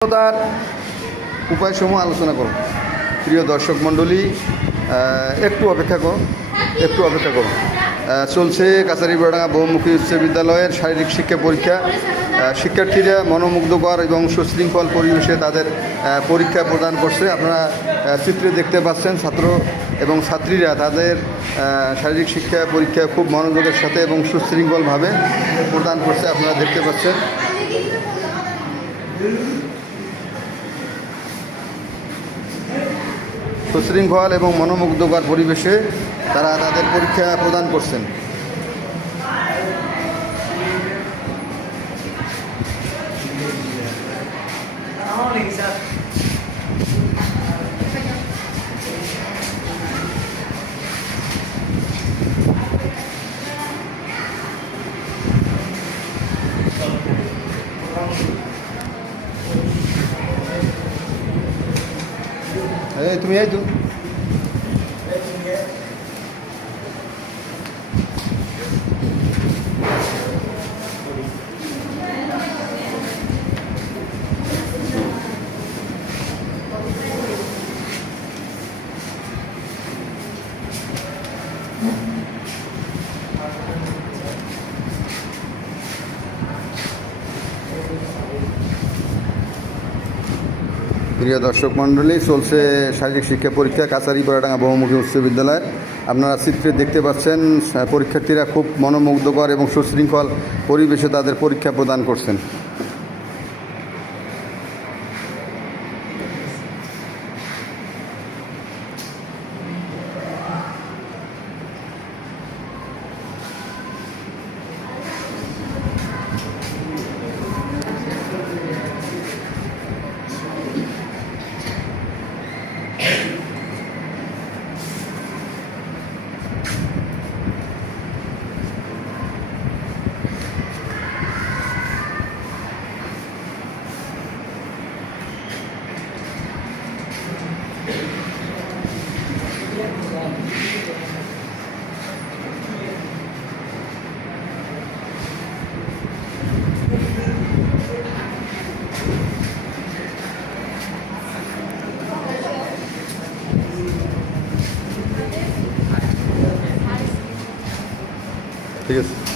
তার উপায়সমূহ আলোচনা করুন। প্রিয় দর্শক মণ্ডলী, একটু অপেক্ষা করুন। চলছে কাছারিপাড়া বহুমুখী উচ্চ বিদ্যালয়ের শারীরিক শিক্ষা পরীক্ষা। শিক্ষার্থীরা মনোমুগ্ধকর এবং সুশৃঙ্খল পরিবেশে তাদের পরীক্ষা প্রদান করছে। আপনারা চিত্রে দেখতে পাচ্ছেন ছাত্র এবং ছাত্রীরা তাদের শারীরিক শিক্ষা পরীক্ষা খুব মনোযোগের সাথে এবং সুশৃঙ্খলভাবে প্রদান করছে। আপনারা দেখতে পাচ্ছেন সুশৃঙ্খল এবং মনোমুগ্ধকর পরিবেশে তারা তাদের পরীক্ষা প্রদান করছেন। তুমি এই তো প্রিয় দর্শক মণ্ডলী, চলছে শারীরিক শিক্ষা পরীক্ষা কাছারিপাড়া বহুমুখী উচ্চ বিদ্যালয়। আপনারা চিত্রে দেখতে পাচ্ছেন পরীক্ষার্থীরা খুব মনোমুগ্ধকর এবং সুশৃঙ্খল পরিবেশে তাদের পরীক্ষা প্রদান করছেন। ঠিক আছে।